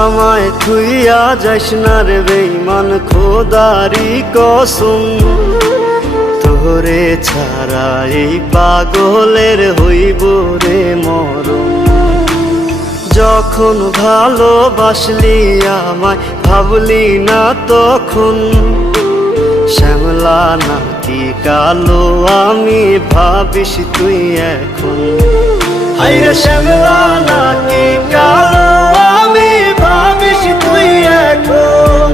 আমায় থুইয়া যাস না রে বেঈমান, খোদারি কসম। তোরে ছাড়া এই পাগলের হইব রে মরণ। যখন ভালোবাসলি আমায় ভাবলি না তখন, শ্যামলা নাকি কালো আমি ভাবিস তুই এখন। হায়রে শ্যামলা নাকি কালো আমি ভাবিস তুই এখন।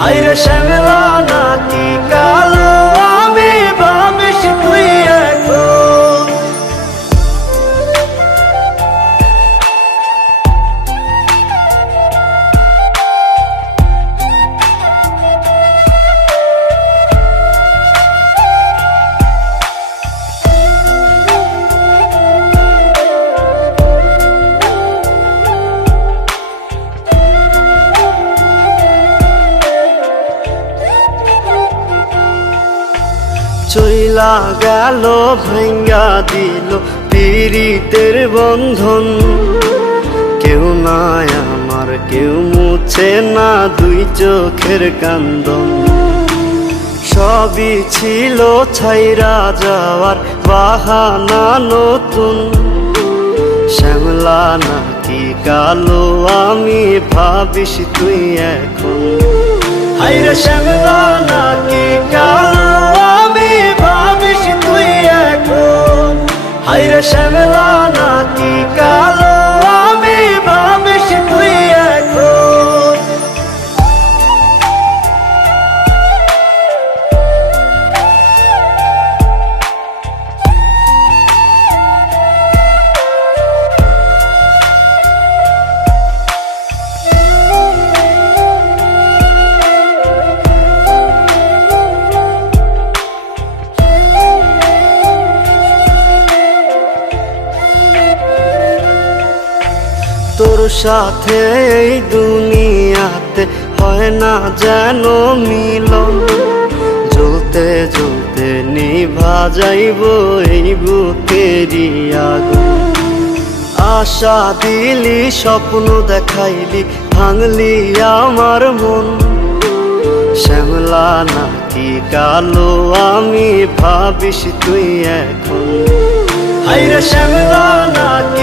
হায়রে শ্যামলা নাকি কালো আমি ভাবিস তুই এখন। চইলা গেল ভাঙ্গা দিল পীড়িতের বন্ধন। কেউ নাই আমার, কেউ মুছে না দুই চোখের কান্দন। সবই ছিল ছাইরা যাওয়ার বাহানা নতুন। শ্যামলা নাকি কালো আমি ভাবিস তুই এখন। হায়রে শ্যামলা নাকি কালো আমি ভাবিস তুই এখন। হায়রে শ্যামলা নাকি কালো আমি ভাবিস তুই এখন। তোর সাথে এই দুনিয়াতে হয় না যেন মিলন। জ্বলতে জ্বলতে নিভা যাইব এই বুকেরই আগুন। আশা দিলি, স্বপ্ন দেখাইলি, ভাঙলি আমার মন। শ্যামলা নাকি কালো আমি ভাবিস তুই এখন। হায়রে শ্যামলা নাকি